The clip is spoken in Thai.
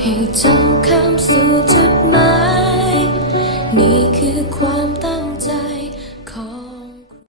ให้เจ้าข้ามสู่จุด